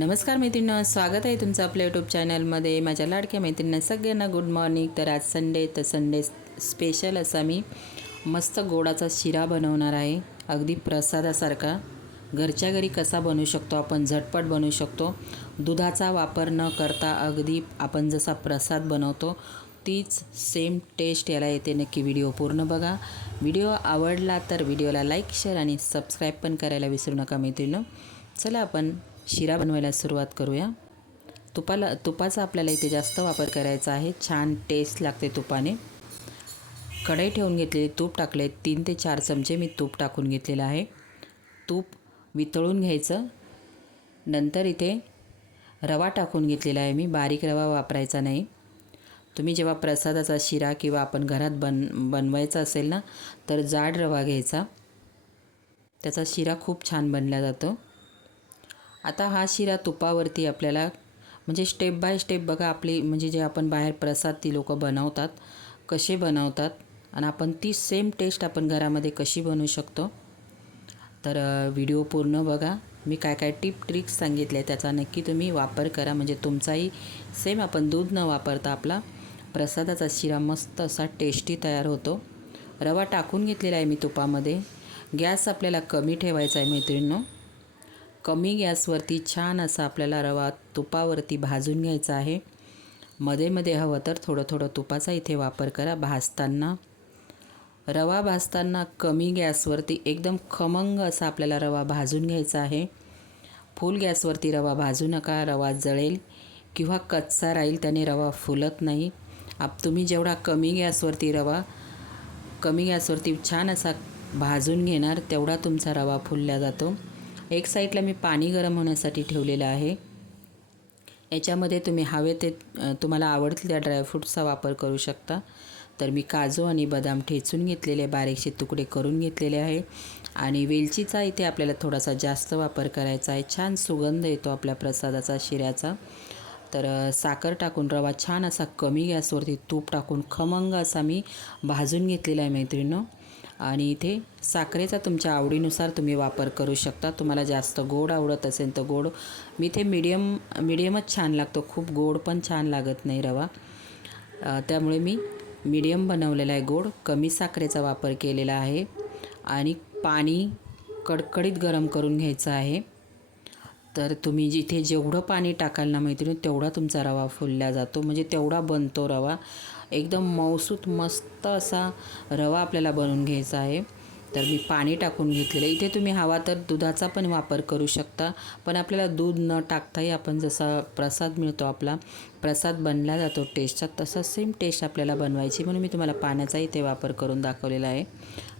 नमस्कार मैत्रिणी स्वागत आहे तुमचं आपल्या यूट्यूब चॅनलमध्ये माझ्या लाडक्या मैत्रिणींना सगळ्यांना गुड मॉर्निंग तर आज संडे तर संडे स्पेशल असा मी मस्त गोडाचा शिरा बनवणार आहे. अगदी प्रसादासारखा. घरच्या घरी कसा बनवू शकतो? आपण झटपट बनवू शकतो. दुधाचा वापर न करता अगदी आपण जसा प्रसाद बनवतो तीच सेम टेस्ट याला येते. नक्की व्हिडिओ पूर्ण बघा. व्हिडिओ आवडला तर व्हिडिओला लाईक शेअर आणि सबस्क्राईब पण करायला विसरू नका मैत्रिणं चला आपण शिरा बनवायला सुरुवात करूया. तुपाला तुपाचा आपल्याला इथे जास्त वापर करायचा आहे. छान टेस्ट लागते तुपाने. कढई ठेवून घेतलेली तूप टाकले तीन ते चार चमचे मी तूप टाकून घेतलेलं आहे. तूप वितळून घ्यायचं. नंतर इथे रवा टाकून घेतलेला आहे मी. बारीक रवा वापरायचा नाही. तुम्ही जेव्हा प्रसादाचा शिरा किंवा आपण घरात बन बनवायचा असेल ना तर जाड रवा घ्यायचा. त्याचा शिरा खूप छान बनला जातो. आता हा शिरा तुपावरती आपल्याला म्हणजे स्टेप बाय स्टेप बघा आपली म्हणजे जे आपण बाहेर प्रसाद ती लोकं बनवतात कसे बनवतात आणि आपण ती सेम टेस्ट आपण घरामध्ये कशी बनवू शकतो. तर व्हिडिओ पूर्ण बघा. मी काय काय टिप ट्रिक्स सांगितले त्याचा नक्की तुम्ही वापर करा. म्हणजे तुमचाही सेम आपण दूध न वापरता आपला प्रसादाचा शिरा मस्त असा टेस्टी तयार होतो. रवा टाकून घेतलेला आहे मी तुपामध्ये. गॅस आपल्याला कमी ठेवायचा आहे मैत्रिणींनो. कमी गॅसवरती छान असा आपल्याला रवा तुपावरती भाजून घ्यायचा आहे. मध्ये मध्ये हवं तर थोडं थोडं तुपाचा इथे वापर करा. भाजताना रवा भाजताना कमी गॅसवरती एकदम खमंग असा आपल्याला रवा भाजून घ्यायचा आहे. फुल गॅसवरती रवा भाजू नका. रवा जळेल किंवा कच्चा राहील त्याने रवा फुलत नाही. आप तुम्ही जेवढा कमी गॅसवरती रवा कमी गॅसवरती छान असा भाजून घेणार तेवढा तुमचा रवा फुलला जातो. एक साईडला मी पाणी गरम होण्यासाठी ठेवलेलं आहे. याच्यामध्ये तुम्ही हवे ते तुम्हाला आवडतील त्या वापर करू शकता. तर मी काजू आणि बदाम ठेचून घेतलेले बारीकशे तुकडे करून घेतलेले आहे. आणि वेलचीचा इथे आपल्याला थोडासा जास्त वापर करायचा आहे. छान सुगंध येतो आपल्या प्रसादाचा शिऱ्याचा. तर साखर टाकून रवा छान असा कमी गॅसवरती तूप टाकून खमंग असा मी भाजून घेतलेला आहे मैत्रिणं आणि इथे साखरेचा तुमच्या आवडीनुसार तुम्ही वापर करू शकता. तुम्हाला जास्त गोड आवडत असेल तर गोड. मी इथे मीडियम मीडियमच छान लागतो. खूप गोड पण छान लागत नाही रवा. त्यामुळे मी मीडियम बनवलेला आहे गोड. कमी साखरेचा वापर केलेला आहे. आणि पाणी कडकडीत गरम करून घ्यायचं आहे. तर तुम्ही जिथे जेवढं पाणी टाकाल ना मैत्रिणी तेवढा तुमचा रवा फुलला जातो. म्हणजे तेवढा बनतो रवा. एकदम मौसूत मस्त असा रवा आपल्याला बनवून घ्यायचा आहे. तर मी पाणी टाकून घेतलेलं इथे तुम्ही हवा तर दुधाचा पण वापर करू शकता पण आपल्याला दूध न टाकताही आपण जसा प्रसाद मिळतो आपला प्रसाद बनला जातो टेस्टचा तसा सेम टेस्ट आपल्याला बनवायची. म्हणून मी तुम्हाला पाण्याचाही ते वापर करून दाखवलेला आहे.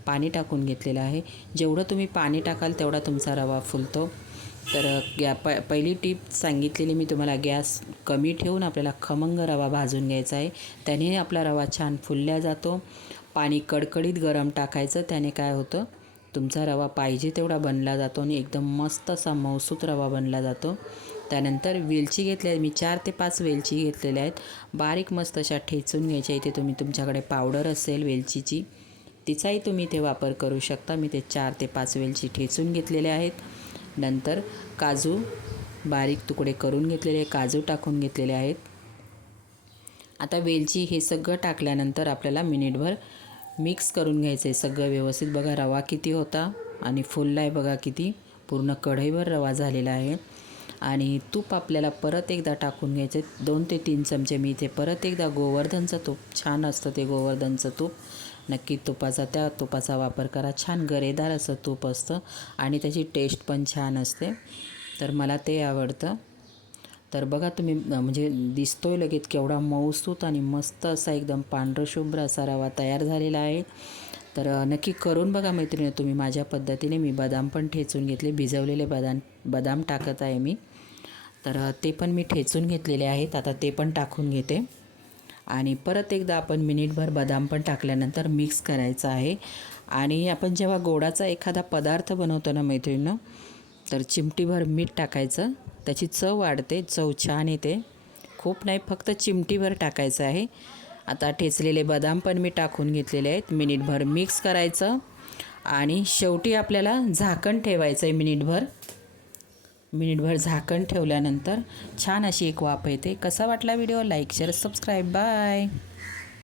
पाणी टाकून घेतलेलं आहे. जेवढं तुम्ही पाणी टाकाल तेवढा तुमचा रवा फुलतो. तर गॅ प पहिली टीप सांगितलेली मी तुम्हाला गॅस कमी ठेवून आपल्याला खमंग रवा भाजून घ्यायचा आहे. त्याने आपला रवा छान फुलल्या जातो. पाणी कडकडीत गरम टाकायचं. त्याने काय होतं? तुमचा रवा पाहिजे तेवढा बनला जातो आणि एकदम मस्त असा मौसूत रवा बनला जातो. त्यानंतर वेलची घेतल्या मी चार ते पाच वेलची घेतलेल्या आहेत. बारीक मस्त अशा ठेचून घ्यायच्या. इथे तुम्ही तुमच्याकडे पावडर असेल वेलचीची तिचाही तुम्ही ते वापर करू शकता. मी ते चार ते पाच वेलची ठेचून घेतलेले आहेत. नंतर काजू बारीक तुकडे करून घेतलेले काजू टाकून घेतलेले आहेत. आता वेलची हे सगळं टाकल्यानंतर आपल्याला मिनिटभर मिक्स करून घ्यायचं आहे सगळं व्यवस्थित बघा रवा किती होता आणि फुलला आहे बघा किती. पूर्ण कढईवर रवा झालेला आहे. आणि तूप आपल्याला परत एकदा टाकून घ्यायचं दोन ते तीन चमचे मी इथे परत एकदा गोवर्धनचं तूप छान असतं ते गोवर्धनचं तूप. नक्की तुपाचा त्या तुपाचा वापर करा. छान गरेदार असं तूप असतं आणि त्याची टेस्ट पण छान असते. तर मला ते आवडतं. तर बघा तुम्ही म्हणजे दिसतोय लगेच केवढा मऊसूत आणि मस्त असा एकदम पांढरशुभ्र असा रवा तयार झालेला आहे. तर नक्की करून बघा मैत्रिणी तुम्ही माझ्या पद्धतीने. मी बदाम पण ठेचून घेतले. भिजवलेले बदाम बदाम टाकत आहे मी. तर ते पण मी ठेचून घेतलेले आहेत. आता ते पण टाकून घेते. आणि परत एकदा आपण मिनिटभर बदाम पण टाकल्यानंतर मिक्स करायचं आहे. आणि आपण जेव्हा गोडाचा एखादा पदार्थ बनवतो ना मैत्रिणीनं तर चिमटीभर मीठ टाकायचं. त्याची चव वाढते चव छान येते. खूप नाही फक्त चिमटीभर टाकायचं आहे. आता ठेचलेले बदाम पण मी टाकून घेतलेले आहेत. मिनिटभर मिक्स करायचं. आणि शेवटी आपल्याला झाकण ठेवायचं आहे मिनिटभर. मिनिटभर झाकण ठेवल्यानंतर छान अशी एक वाफ येते. कसा वाटला video? Like share subscribe. Bye!